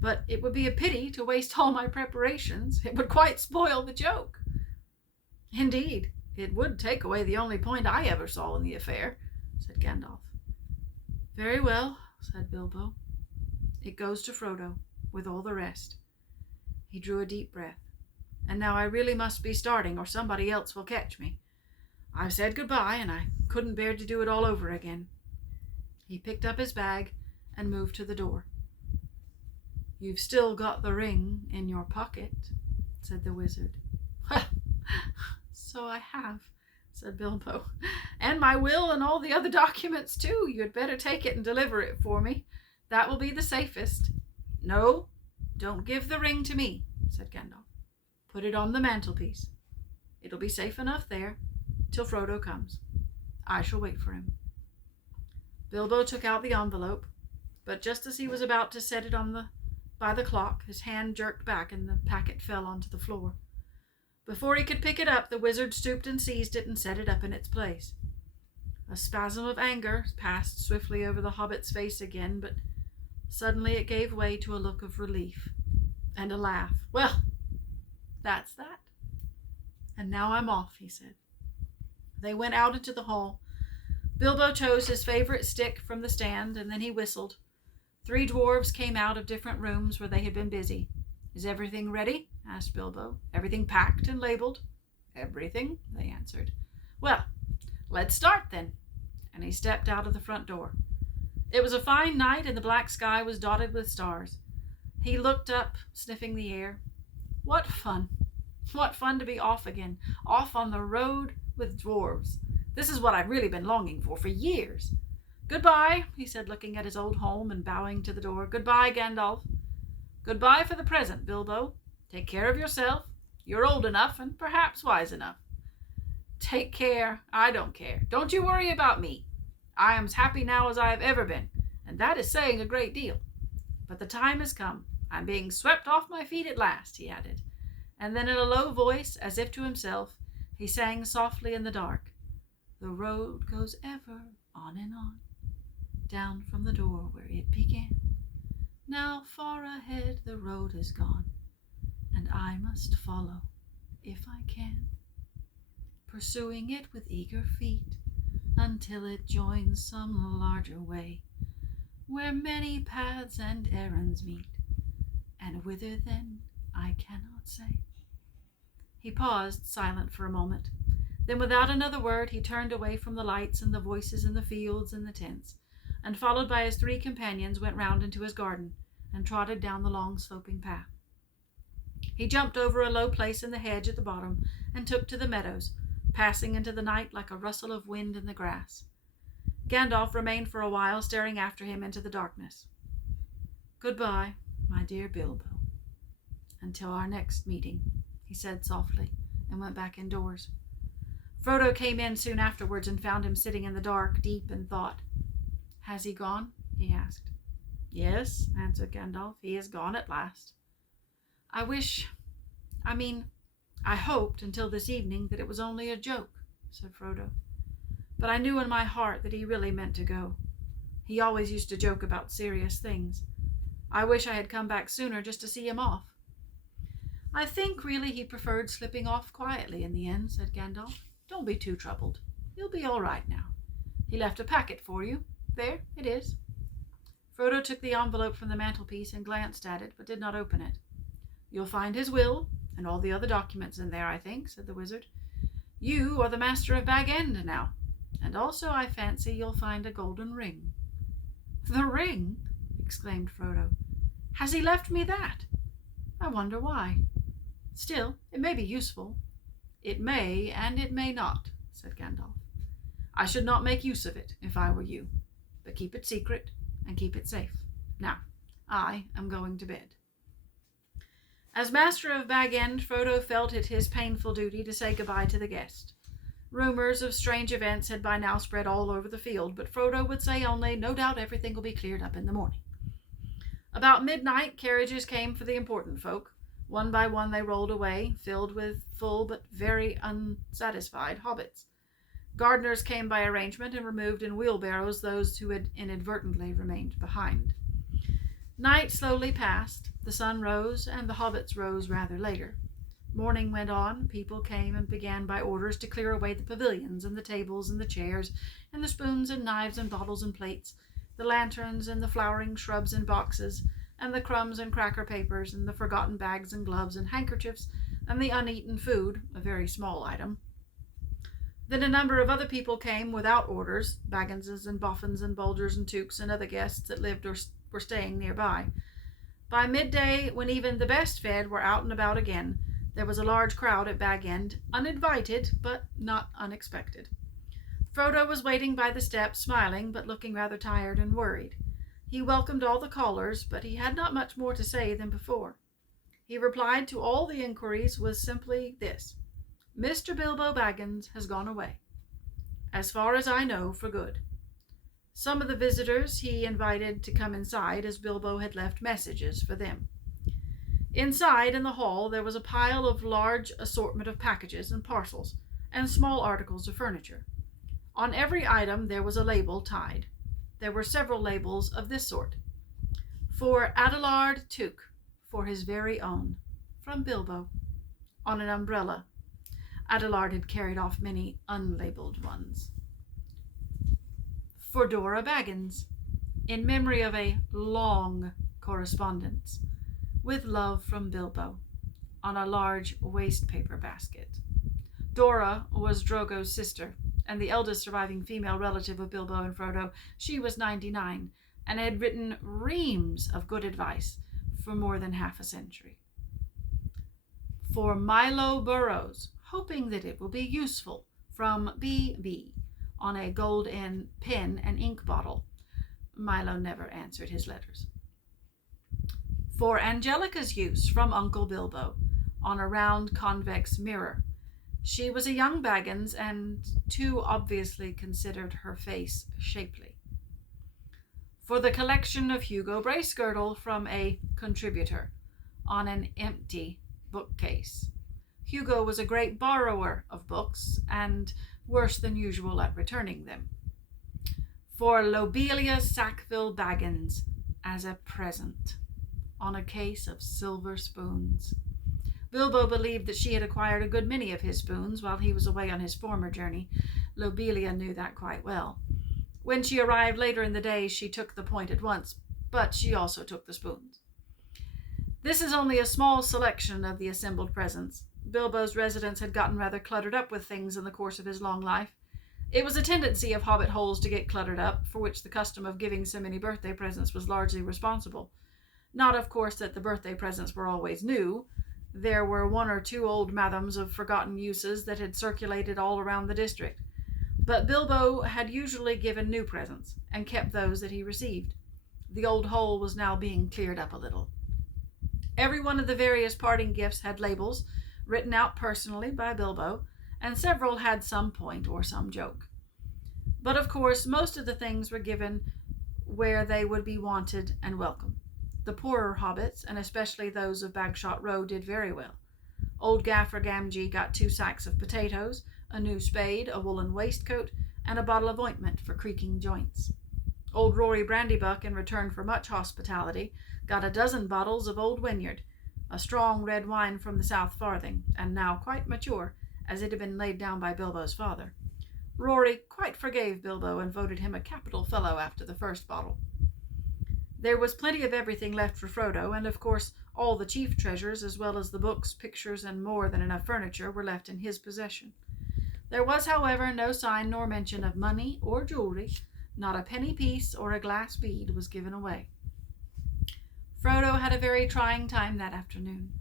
but it would be a pity to waste all my preparations. It would quite spoil the joke. "Indeed, it would take away the only point I ever saw in the affair," said Gandalf. "Very well," said Bilbo. "It goes to Frodo, with all the rest." He drew a deep breath. "And now I really must be starting, or somebody else will catch me. I've said goodbye, and I couldn't bear to do it all over again." He picked up his bag and moved to the door. "You've still got the ring in your pocket," said the wizard. "So I have," said Bilbo. "And my will and all the other documents, too. You had better take it and deliver it for me. That will be the safest." "No, don't give the ring to me," said Gandalf. "Put it on the mantelpiece. It'll be safe enough there till Frodo comes. I shall wait for him." Bilbo took out the envelope, but just as he was about to set it by the clock, his hand jerked back and the packet fell onto the floor. Before he could pick it up, the wizard stooped and seized it and set it up in its place. A spasm of anger passed swiftly over the hobbit's face again, but suddenly it gave way to a look of relief and a laugh. "Well, that's that. And now I'm off," he said. They went out into the hall. Bilbo chose his favorite stick from the stand, and then he whistled. 3 dwarves came out of different rooms where they had been busy. "Is everything ready?" asked Bilbo. "Everything packed and labeled?" "Everything," they answered. "Well, let's start then." And he stepped out of the front door. It was a fine night, and the black sky was dotted with stars. He looked up, sniffing the air. What fun! What fun to be off again, off on the road with dwarves. This is what I've really been longing for years. "Goodbye," he said, looking at his old home and bowing to the door. "Goodbye, Gandalf." "Goodbye for the present, Bilbo. Take care of yourself. You're old enough and perhaps wise enough." "Take care. I don't care. Don't you worry about me. I am as happy now as I have ever been, and that is saying a great deal. But the time has come. I'm being swept off my feet at last," he added. And then in a low voice, as if to himself, he sang softly in the dark, "The road goes ever on and on, down from the door where it began. Now far ahead the road is gone, and I must follow if I can, pursuing it with eager feet until it joins some larger way, where many paths and errands meet, and whither then I cannot say." He paused, silent for a moment. Then without another word he turned away from the lights and the voices in the fields and the tents, and followed by his 3 companions went round into his garden and trotted down the long sloping path. He jumped over a low place in the hedge at the bottom and took to the meadows, passing into the night like a rustle of wind in the grass. Gandalf remained for a while, staring after him into the darkness. "Goodbye, my dear Bilbo, until our next meeting," he said softly, and went back indoors. Frodo came in soon afterwards and found him sitting in the dark, deep in thought. "Has he gone?" he asked. "Yes," answered Gandalf, "he is gone at last." I hoped until this evening that it was only a joke," said Frodo. "But I knew in my heart that he really meant to go. He always used to joke about serious things. I wish I had come back sooner just to see him off." "I think really he preferred slipping off quietly in the end," said Gandalf. "Don't be too troubled. You'll be all right now. He left a packet for you. There it is." Frodo took the envelope from the mantelpiece and glanced at it, but did not open it. "You'll find his will and all the other documents in there, I think," said the wizard. "You are the master of Bag End now, and also, I fancy, you'll find a golden ring." The ring? Exclaimed Frodo. Has he left me that? I wonder why. Still, it may be useful. It may, and it may not, said Gandalf. I should not make use of it, if I were you. But keep it secret, and keep it safe. Now, I am going to bed. As Master of Bag End, Frodo felt it his painful duty to say goodbye to the guest. Rumors of strange events had by now spread all over the field, but Frodo would say only, no doubt everything will be cleared up in the morning. About midnight, carriages came for the important folk. One by one they rolled away, filled with full but very unsatisfied hobbits. Gardeners came by arrangement and removed in wheelbarrows those who had inadvertently remained behind. Night slowly passed. The sun rose, and the hobbits rose rather later. Morning went on. People came and began by orders to clear away the pavilions and the tables and the chairs and the spoons and knives and bottles and plates, the lanterns and the flowering shrubs and boxes, and the crumbs and cracker papers and the forgotten bags and gloves and handkerchiefs and the uneaten food, a very small item. Then a number of other people came without orders, Bagginses and Boffins and Bulgers and Tooks and other guests that lived or were staying nearby. By midday, when even the best fed were out and about again, there was a large crowd at Bag End, uninvited, but not unexpected. Frodo was waiting by the steps, smiling, but looking rather tired and worried. He welcomed all the callers, but he had not much more to say than before. He replied to all the inquiries with simply this: Mr. Bilbo Baggins has gone away, as far as I know, for good. Some of the visitors he invited to come inside, as Bilbo had left messages for them. Inside, in the hall, there was a pile of large assortment of packages and parcels, and small articles of furniture. On every item there was a label tied. There were several labels of this sort: For Adelard Took, for his very own, from Bilbo, on an umbrella. Adelard had carried off many unlabeled ones. For Dora Baggins, in memory of a long correspondence, with love from Bilbo, on a large waste-paper basket. Dora was Drogo's sister, and the eldest surviving female relative of Bilbo and Frodo. She was 99, and had written reams of good advice for more than half a century. For Milo Burrows, hoping that it will be useful, from B.B., on a gold pen and ink bottle. Milo never answered his letters. For Angelica's use, from Uncle Bilbo, on a round convex mirror. She was a young Baggins, and too obviously considered her face shapely. For the collection of Hugo Bracegirdle, from a contributor, on an empty bookcase. Hugo was a great borrower of books, and worse than usual at returning them. For Lobelia Sackville Baggins, as a present, on a case of silver spoons. Bilbo believed that she had acquired a good many of his spoons while he was away on his former journey. Lobelia knew that quite well. When she arrived later in the day, she took the point at once, but she also took the spoons. This is only a small selection of the assembled presents. Bilbo's residence had gotten rather cluttered up with things in the course of his long life. It was a tendency of hobbit holes to get cluttered up, for which the custom of giving so many birthday presents was largely responsible. Not, of course, that the birthday presents were always new. There were one or two old madams of forgotten uses that had circulated all around the district. But Bilbo had usually given new presents, and kept those that he received. The old hole was now being cleared up a little. Every one of the various parting gifts had labels, written out personally by Bilbo, and several had some point or some joke. But of course, most of the things were given where they would be wanted and welcome. The poorer hobbits, and especially those of Bagshot Row, did very well. Old Gaffer Gamgee got 2 sacks of potatoes, a new spade, a woolen waistcoat, and a bottle of ointment for creaking joints. Old Rory Brandybuck, in return for much hospitality, got a dozen bottles of Old Wynyard, a strong red wine from the South Farthing, and now quite mature, as it had been laid down by Bilbo's father. Rory quite forgave Bilbo and voted him a capital fellow after the first bottle. There was plenty of everything left for Frodo, and of course all the chief treasures, as well as the books, pictures, and more than enough furniture, were left in his possession. There was, however, no sign nor mention of money or jewelry, Not a penny piece or a glass bead was given away. Frodo had a very trying time that afternoon.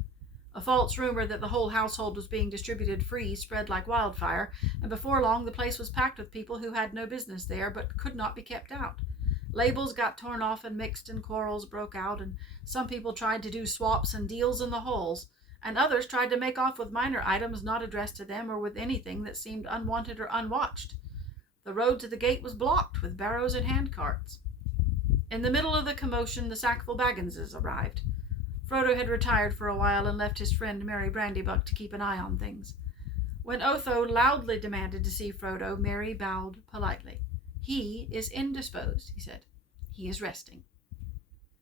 A false rumor that the whole household was being distributed free spread like wildfire, and before long the place was packed with people who had no business there but could not be kept out. Labels got torn off and mixed, and quarrels broke out, and some people tried to do swaps and deals in the halls, and others tried to make off with minor items not addressed to them, or with anything that seemed unwanted or unwatched. The road to the gate was blocked with barrows and handcarts. In the middle of the commotion, the Sackville Bagginses arrived. Frodo had retired for a while and left his friend Merry Brandybuck to keep an eye on things. When Otho loudly demanded to see Frodo, Merry bowed politely. "He is indisposed," he said. "He is resting."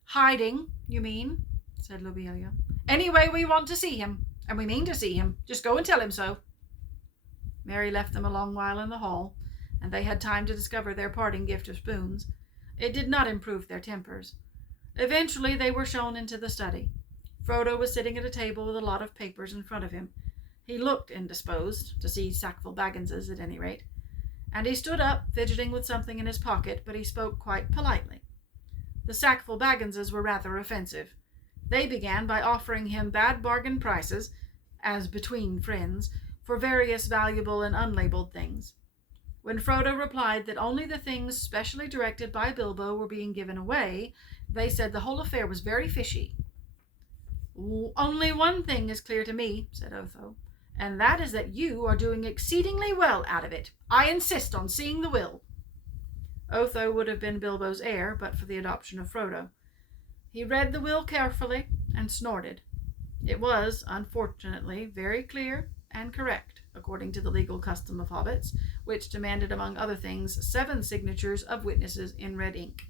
"Hiding, you mean?" said Lobelia. "Anyway, we want to see him, and we mean to see him. Just go and tell him so." Merry left them a long while in the hall, and they had time to discover their parting gift of spoons. It did not improve their tempers. Eventually they were shown into the study. Frodo was sitting at a table with a lot of papers in front of him. He looked indisposed, to see Sackville Bagginses at any rate, and he stood up, fidgeting with something in his pocket, but he spoke quite politely. The Sackville Bagginses were rather offensive. They began by offering him bad bargain prices, as between friends, for various valuable and unlabeled things. When Frodo replied that only the things specially directed by Bilbo were being given away, they said the whole affair was very fishy. "Only one thing is clear to me," said Otho, "and that is that you are doing exceedingly well out of it. I insist on seeing the will." Otho would have been Bilbo's heir but for the adoption of Frodo. He read the will carefully and snorted. It was, unfortunately, very clear and correct, according to the legal custom of hobbits, which demanded, among other things, 7 signatures of witnesses in red ink.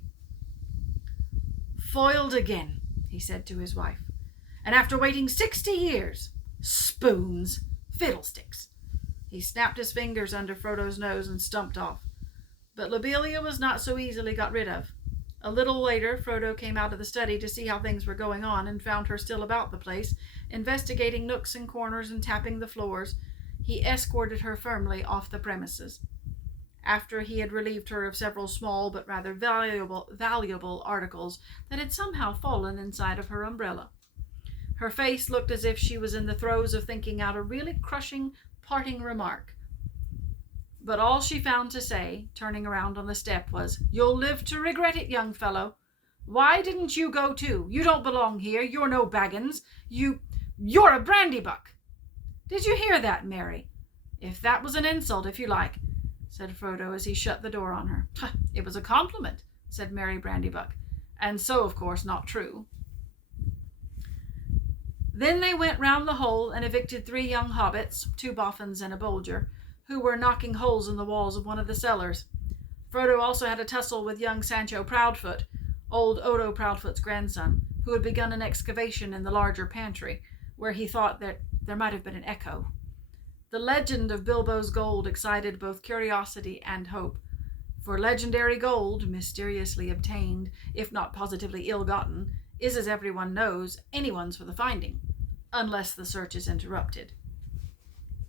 "Foiled again," he said to his wife, "and after waiting 60 years. Spoons! Fiddlesticks!" He snapped his fingers under Frodo's nose and stumped off. But Lobelia was not so easily got rid of. A little later, Frodo came out of the study to see how things were going on, and found her still about the place, investigating nooks and corners and tapping the floors. He escorted her firmly off the premises. After he had relieved her of several small but rather valuable articles that had somehow fallen inside of her umbrella. Her face looked as if she was in the throes of thinking out a really crushing parting remark. But all she found to say, turning around on the step, was, "You'll live to regret it, young fellow. Why didn't you go too? You don't belong here. You're no Baggins. You're a Brandybuck." "Did you hear that, Mary? If that was an insult, if you like," said Frodo as he shut the door on her. "It was a compliment," said Merry Brandybuck, "and so, of course, not true." Then they went round the hole and evicted 3 young hobbits, 2 boffins and a bolger, who were knocking holes in the walls of one of the cellars. Frodo also had a tussle with young Sancho Proudfoot, old Odo Proudfoot's grandson, who had begun an excavation in the larger pantry, where he thought that there might have been an echo. The legend of Bilbo's gold excited both curiosity and hope, for legendary gold, mysteriously obtained, if not positively ill-gotten, is, as everyone knows, anyone's for the finding, unless the search is interrupted.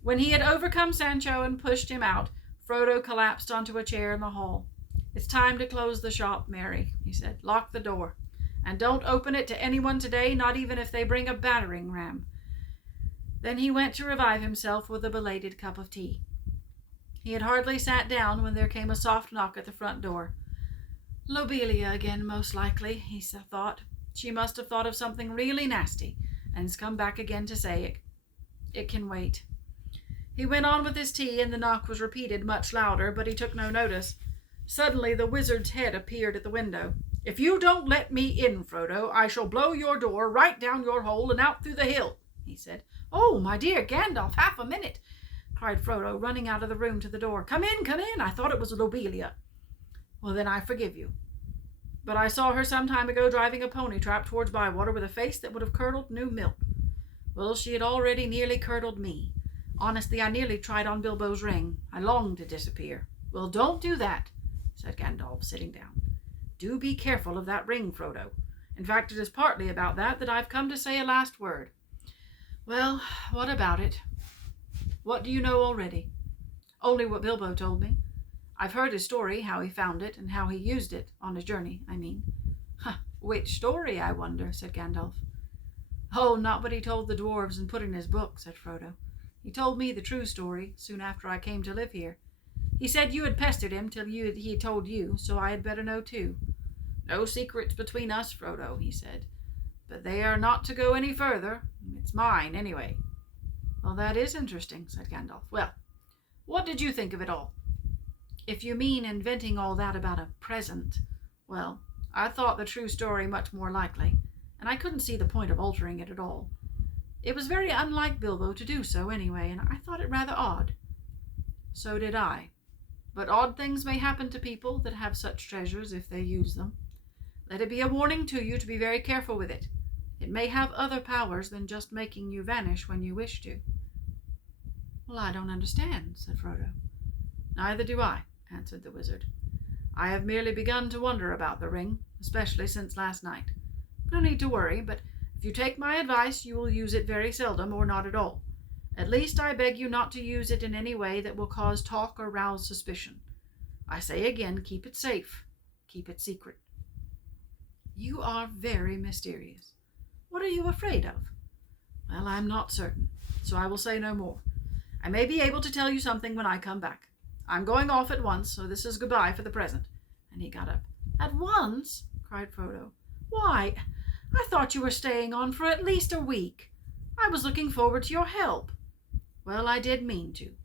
When he had overcome Sancho and pushed him out, Frodo collapsed onto a chair in the hall. "It's time to close the shop, Mary," he said. "Lock the door. And don't open it to anyone today, not even if they bring a battering ram." Then he went to revive himself with a belated cup of tea. He had hardly sat down when there came a soft knock at the front door. Lobelia again, most likely, he thought. She must have thought of something really nasty, and has come back again to say it. It can wait. He went on with his tea, and the knock was repeated much louder, but he took no notice. Suddenly the wizard's head appeared at the window. "If you don't let me in, Frodo, I shall blow your door right down your hole and out through the hill," he said. "Oh, my dear Gandalf, half a minute," cried Frodo, running out of the room to the door. Come in. I thought it was Lobelia." "Well, then I forgive you. But I saw her some time ago driving a pony trap towards Bywater with a face that would have curdled new milk. Well, she had already nearly curdled me. Honestly, I nearly tried on Bilbo's ring. I longed to disappear." "Well, don't do that," said Gandalf, sitting down. "Do be careful of that ring, Frodo. In fact, it is partly about that I've come to say a last word." "Well, what about it?" "What do you know already?" "Only what Bilbo told me. I've heard his story, how he found it, and how he used it, on his journey, I mean." "Which story, I wonder?" said Gandalf. "Oh, not what he told the dwarves and put in his book," said Frodo. "He told me the true story, soon after I came to live here. He said you had pestered him till he told you, so I had better know too. 'No secrets between us, Frodo,' he said, 'but they are not to go any further. It's mine, anyway.'" "Well, that is interesting," said Gandalf. "Well, what did you think of it all?" "If you mean inventing all that about a present, well, I thought the true story much more likely, and I couldn't see the point of altering it at all. It was very unlike Bilbo to do so, anyway, and I thought it rather odd." "So did I. But odd things may happen to people that have such treasures if they use them. Let it be a warning to you to be very careful with it. It may have other powers than just making you vanish when you wish to." "Well, I don't understand," said Frodo. "Neither do I," answered the wizard. "I have merely begun to wonder about the ring, especially since last night. No need to worry, but if you take my advice, you will use it very seldom or not at all. At least I beg you not to use it in any way that will cause talk or rouse suspicion. I say again, keep it safe. Keep it secret." "You are very mysterious. What are you afraid of?" "Well, I'm not certain, so I will say no more. I may be able to tell you something when I come back. I'm going off at once, so this is goodbye for the present." And he got up. "At once?" cried Frodo. "Why, I thought you were staying on for at least a week. I was looking forward to your help." "Well, I did mean to,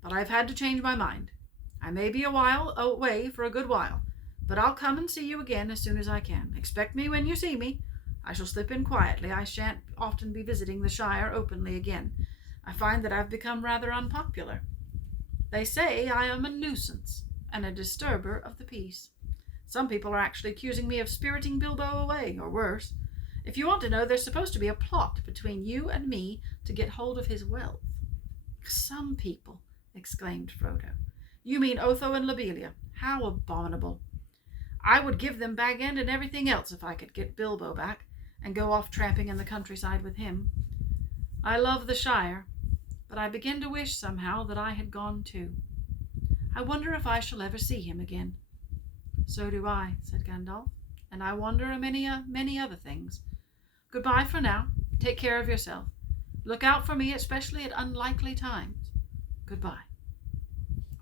but I've had to change my mind. I may be a while away for a good while, but I'll come and see you again as soon as I can. Expect me when you see me. I shall slip in quietly. I shan't often be visiting the Shire openly again. I find that I've become rather unpopular. They say I am a nuisance and a disturber of the peace. Some people are actually accusing me of spiriting Bilbo away, or worse. If you want to know, there's supposed to be a plot between you and me to get hold of his wealth." "Some people!" exclaimed Frodo. "You mean Otho and Lobelia. How abominable! I would give them Bag End and everything else if I could get Bilbo back and go off tramping in the countryside with him. I love the Shire, but I begin to wish somehow that I had gone too. I wonder if I shall ever see him again." "So do I," said Gandalf, "and I wonder a many other things. Goodbye for now. Take care of yourself. Look out for me, especially at unlikely times. Goodbye."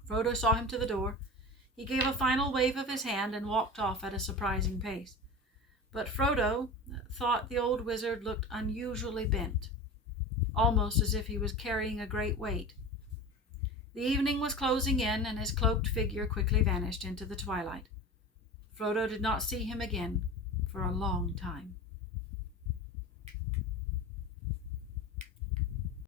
Frodo saw him to the door. He gave a final wave of his hand and walked off at a surprising pace. But Frodo thought the old wizard looked unusually bent, almost as if he was carrying a great weight. The evening was closing in, and his cloaked figure quickly vanished into the twilight. Frodo did not see him again for a long time.